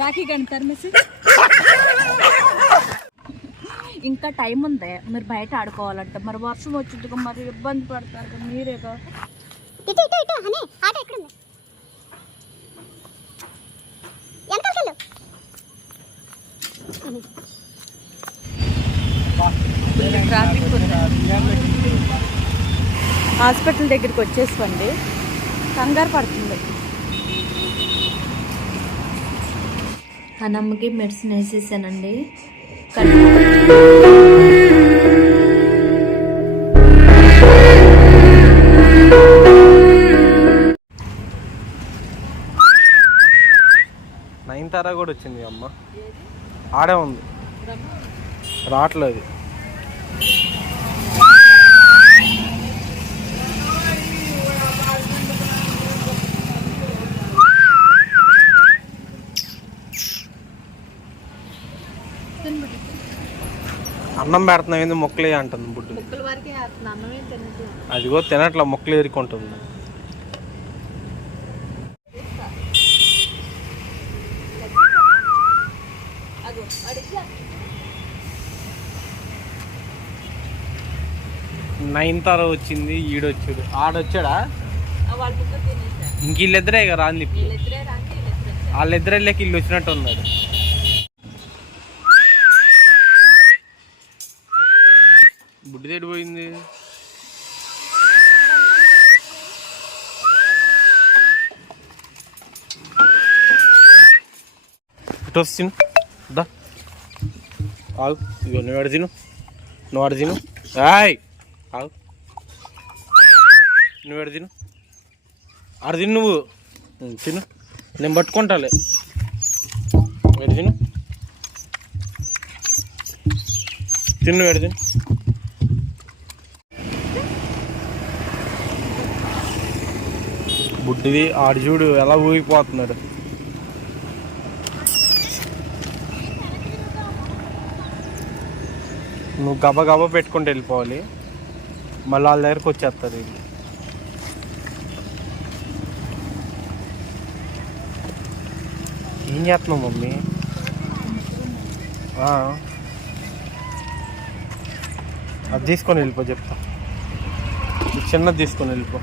రాఖీ గంటారు మెసేజ్ ఇంకా టైం ఉంది. మీరు బయట ఆడుకోవాలంటే. మరి వర్షం వచ్చింది మరి ఇబ్బంది పడతారు కదా మీరేగా వెనకాల ట్రాఫిక్ హాస్పిటల్ దగ్గరికి వచ్చేసుకోండి. కంగారు పడుతుంది. అన్నమ్మకి మెడిసిన్ వేసేసానండి. నైన్తారా కూడా వచ్చింది అమ్మ. ఆడే ఉంది. రావట్లేదు. అన్నం పెడుతున్నాం ఏంది మొక్కలే అంటుంది బుడ్డు. అదిగో తినట్లా మొక్కలు ఏరుకుంటుంది నైన్ తార వచ్చింది ఈడొచ్చాడు. ఆడొచ్చాడా? ఇంక వీళ్ళిద్దరే ఇక రాంది ఇప్పుడు వీళ్ళిద్దరే లేక ఇల్లు వచ్చినట్టు ఉన్నారు బుడ్డి పోయింది ఇటు వస్తుంది దా. ఆగు. ఇగో నువ్వు తిను. నువ్వు ఆడ తిను. ఆయ్ ఆగు. నువ్వు ఎడ తిను. ఆడ తిను నువ్వు. తిను. నేను పట్టుకుంటాలే. ఎడ తిను? తిను తిను? బుడ్డిది ఆడు చూడు ఎలా ఊగిపోతున్నాడు. నువ్వు గబ గబ పెట్టుకుంటూ వెళ్ళిపోవాలి. మళ్ళీ వాళ్ళ దగ్గరకు వచ్చేస్తారు వీళ్ళు. ఏం చేస్తున్నావు మమ్మీ? అది తీసుకొని వెళ్ళిపో చెప్తా. చిన్నది తీసుకొని వెళ్ళిపో.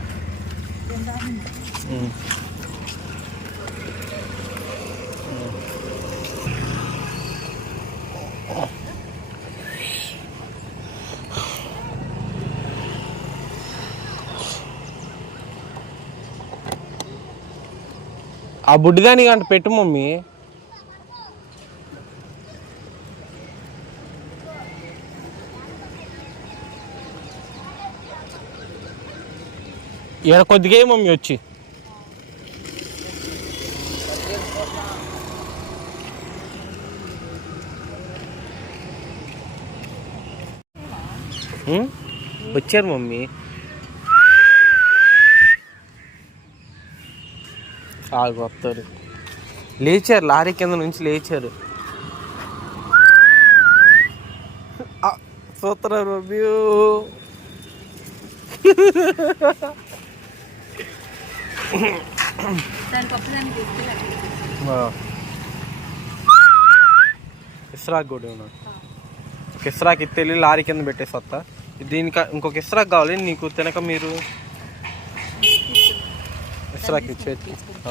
ఆ బుడ్డిదాని గంట పెట్టు మమ్మీ. ఈడ కొద్దిగా మమ్మీ వచ్చి. వచ్చారు మమ్మీ. ఆగు వస్తారు లేచారు లారీ కింద నుంచి లేచారు. సూత్ర చూస్తున్నారు మమ్మీ. Mm-hmm. ఇస్రాక్ కూడా ఉన్నాడు ఒక ఇస్రాక్ ఇత్తి వెళ్ళి లారీ కింద పెట్టేసి వస్తా దీనికి ఇంకొక ఇస్రాక్ కావాలి నీకు తినక మీరు ఇస్రాక్ ఇచ్చేది ఆ.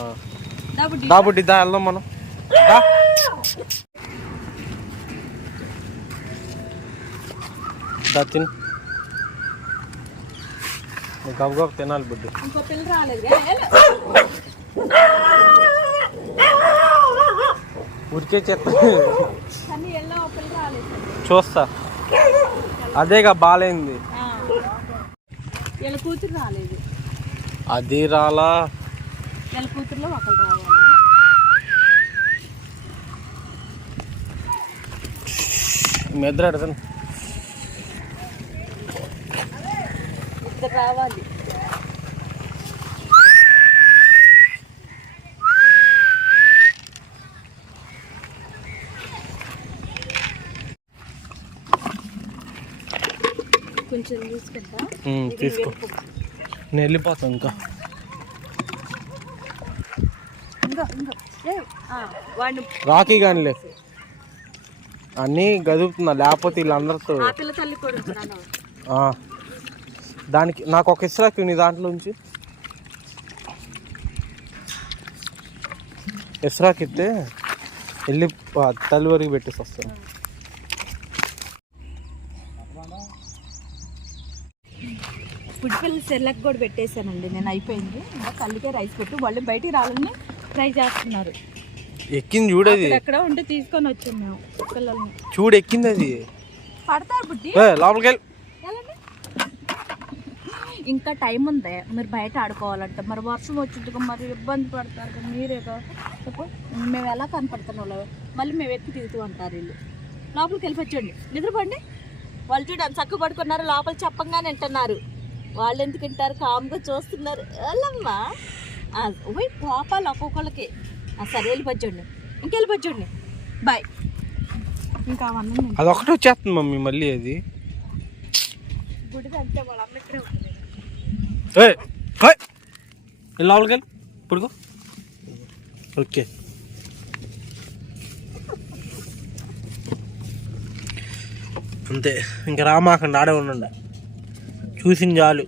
దా వెళ్దాం మనం. దా తిను. నువ్వు గబ గబ తినాలి బుడ్డి. ఇంకో పిల్ల రాలేదు. ఉరికే చెత్త. చూస్తా. అదేగా బాలేంది. వీళ్ళ కూతురు రాలేదు. అది రాలా? కూతురులో ఒకరు రావాలి. ఇద్దరు రావాలి. కొంచెం తీసుకుంటా తీసుకో. నేను వెళ్ళిపోతాను ఇంకా. రాఖీ గానిలే. అన్నీ గదుపుతున్నా లేకపోతే వీళ్ళందరితో ఆ పిల్ల తల్లి కూడా ఉంటున్నాను ఆ. దానికి నాకు ఒక ఇస్రాక్ నీ దాంట్లో ఉంచి. ఇస్రాక్ ఇస్తే వెళ్ళి ఆ తల్లి వరకు పెట్టేసి వస్తాను. ఫుడ్ పిల్ల సెర్లక్ కూడా పెట్టేశానండి నేను అయిపోయింది. ఇంకా తల్లికే రైస్ పెట్టు వాళ్ళు బయటికి రావాలని ట్రై చేస్తున్నారు. ఎక్కింది చూడది ఎక్కడ ఉంటే తీసుకొని వచ్చాం మేము పిల్లల్ని. చూడు ఎక్కింది అది. పడతారు ఏ, లోపలికి. ఇంకా టైం ఉంది. మీరు బయట ఆడుకోవాలంటే. మరి వర్షం వచ్చింది మరి ఇబ్బంది పడతారు కదా మీరేగా చెప్పు. మేము ఎలా కనపడుతున్నాం వాళ్ళు? మళ్ళీ మేము ఎక్కి దిగుతూ అంటారు వీళ్ళు. లోపలికి వెళ్ళిపోచ్చండి నిద్రపోండి. వాళ్ళు చూడండి చక్క పడుకున్నారు లోపల చెప్పంగానే వింటున్నారు. వాళ్ళు ఎందుకు వింటారు? కామ్గా చూస్తున్నారు. వెళ్ళమ్మా పోయి పాపాలు ఒక్కొక్కళ్ళకి. ఆ, సరే వెళ్ళిపోచ్చండి ఇంకెళ్ళిపోచ్చండి బాయ్. ఇంకా అవన్నీ నేను అది ఒకటి వచ్చేస్తుంది మమ్మీ మళ్ళీ అది. గుడికి అంతే వాళ్ళ అమ్మ ఇక్కడే ఉంటుంది. ఏ లోపలికి వెళ్ళి ఓకే. అంతే ఇంకా రామాకండి ఆడే ఉండండి? చూసింది చాలు.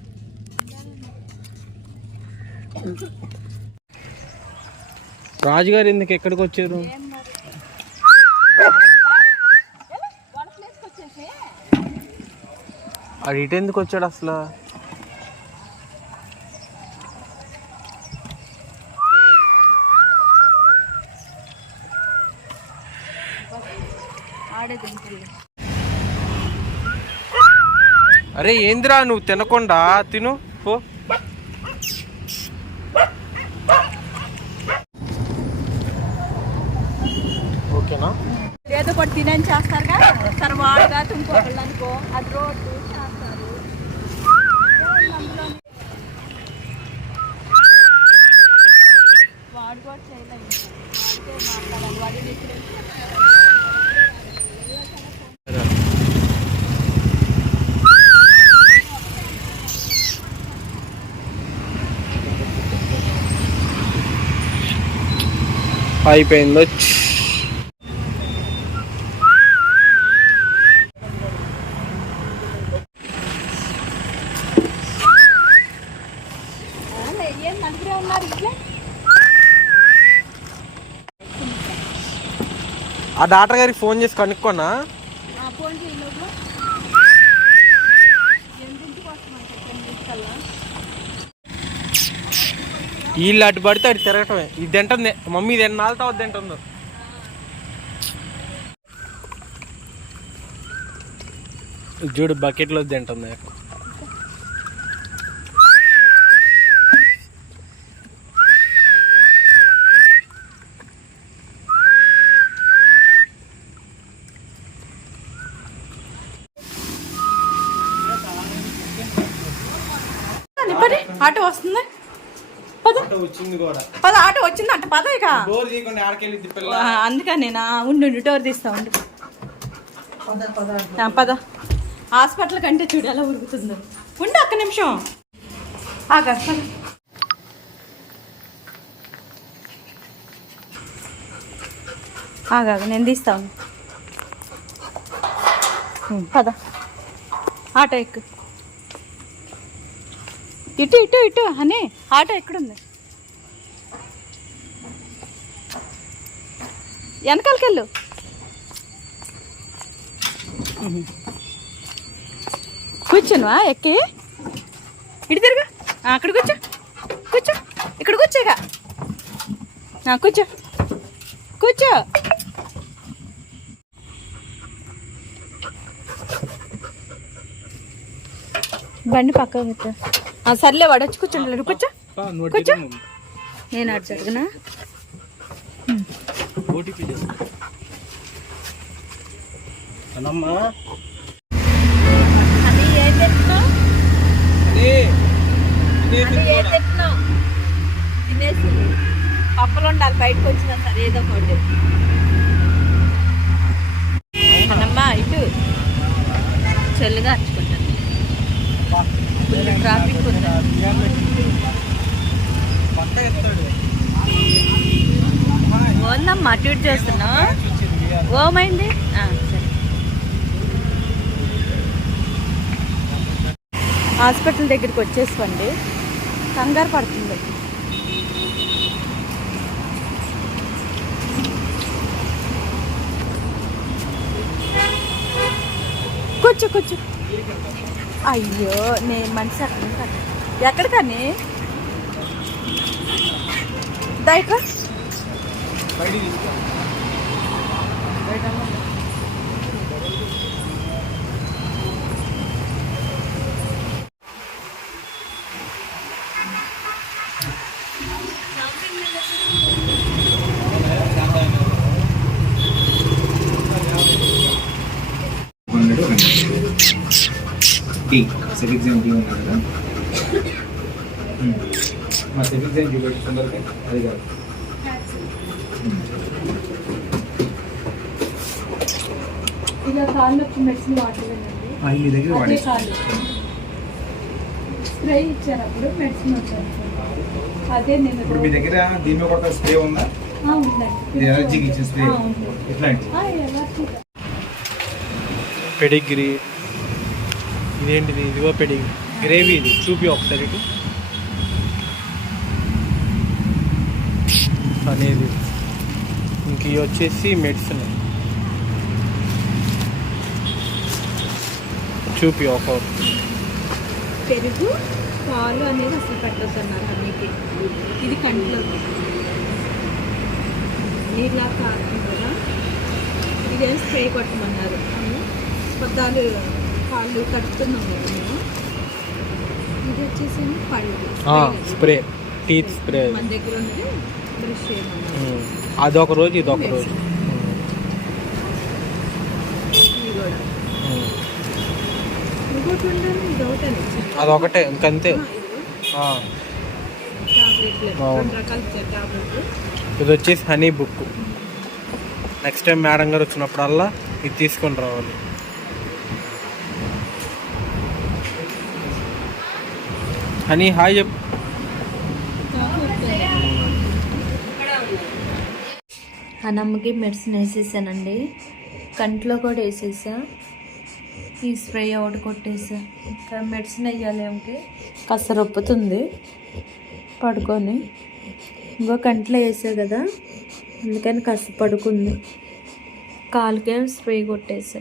రాజుగారు ఎందుకు ఎక్కడికి వచ్చారు? ఎందుకు వచ్చాడు అసలు? అరే ఏందిరా నువ్వు తినకుండా? తిను పో. ఓకేనా? ఏదో ఒకటి తినని ఇంకొకళ్ళు అనుకో. అది రోడ్డు చేస్తారు. అందులోని- వాడు కూడా చేయలేదు వాడితే మాట్లాడాలి. వాడి అయిపోయింది. ఆ డాక్టర్ గారికి ఫోన్ చేసి కనుక్కోనా? వీళ్ళు అటు పడితే అటు తిరగటమే. ఇది తింటుంది. మమ్మీ ఇది ఎన్నాళ్ళతో వద్దు తింటుందో. చూడు బకెట్లో తింటుంది. వచ్చింది కూడా. పద ఆటో వచ్చింది అంట పద ఇక. డోర్ తీయకుండా ఆడకెళ్ళి పిల్ల. ఆ, అందుకని నా ఉండు ఉండు, డోర్ తీస్తా ఉండు. పద హాస్పిటల్ కంటే చూడు ఎలా ఉరుకుతుందో. ఉండు ఒక్క నిమిషం. ఆగా పద. ఆగా నేను తీస్తా ఉండు. ఉం, పద. ఆటో ఎక్కు. ఇటు ఇటు ఇటు అని ఆటో ఎక్కడుంది? వెనకాలకెళ్ళు. కూర్చోనువా ఎక్కి? ఇటు తిరుగు. అక్కడ కూర్చో. కూర్చో. ఇక్కడ కూర్చోగా. కూర్చో. కూర్చో. బండి పక్క పెట్టు. ఆ, సర్లే వాడు వచ్చి కూర్చోండి కూర్చో. కూర్చో. నేను అటు జరుగునా ఓటీపీ అది ఏం ఏం తెచ్చినావు తినేసి పప్పులు ఉండాలి బయటకు వచ్చినా సరే ఏదో ఒకటి. అనమ్మా ఇటు. చెల్లుగా అరుచుకుంటాను ట్రాఫిక్ ఉంది. పక్క ట్వీట్ చేస్తున్నావు ఓమైంది? సరే. హాస్పిటల్ దగ్గరికి వచ్చేసుకోండి. కంగారు పడుతుంది. కూర్చో కూర్చో. అయ్యో నేను మనిషి అక్కడ ఎక్కడికని ఎక్కడికని దయక ఉన్నాడు టీ సివిక్ ఎగ్జామ్ టీ ఉన్నాడు కదా. మా సివిక్ టీ అది కాదు. ఇలా కాళ్ళు వచ్చి మెడిసిన్ వాడలేదండి మీ దగ్గర వాడే కాళ్ళు స్ప్రే ఇచ్చారు అప్పుడు మెడిసిన్ వచ్చారు అదే నేను ఇప్పుడు మీ దగ్గర దీని కొత్త స్ప్రే ఉందా? ఆ, ఉందండి. ఇది ఎలర్జీకి ఇచ్చిన స్ప్రే. ఎట్లాంటి? పెడిగ్రీ. ఇదేంటిది? ఇదిగో పెడిగ్రీ. గ్రేవీ ఇది. చూపి ఒకసారి ఇటు. అనేది. ఇంక ఇవి వచ్చేసి మెడిసిన్. చూపి ఒక పెరుగు పాలు అనేది అసలు పెట్టొద్దు అన్నారు అన్నికి ఇది కంట్లో. నీళ్ళ కాకుండా ఇదేం స్ప్రే కొట్టమన్నారు. పద్దాలు కాళ్ళు కడుతున్నాం కదా మేము. ఇది వచ్చేసి పళ్ళు. స్ప్రే. టీత్ స్ప్రే మన దగ్గర ఉంది. అదొక రోజు ఇదొక రోజు. ఇది ఇంకోటి ఉండాలి ఇది ఒకటే అదొకటే ఇంకంతే. ఇది. వచ్చేసి honey book. Next time madam గారు వచ్చినప్పుడల్లా ఇది తీసుకొని రావాలి. హనీ హాయ్ చెప్పు. అన్నమ్మకి మెడిసిన్ వేసేసానండి. కంట్లో కూడా వేసేసా. ఈ స్ప్రే ఒకటి కొట్టేసా. ఇక్కడ మెడిసిన్ వేయాలి ఏమిటి? కసరొప్పుతుంది. పడుకొని. ఇంకో కంట్లో వేసా కదా. అందుకని కస పడుకుంది. కాలుకేం స్ప్రే కొట్టేసా.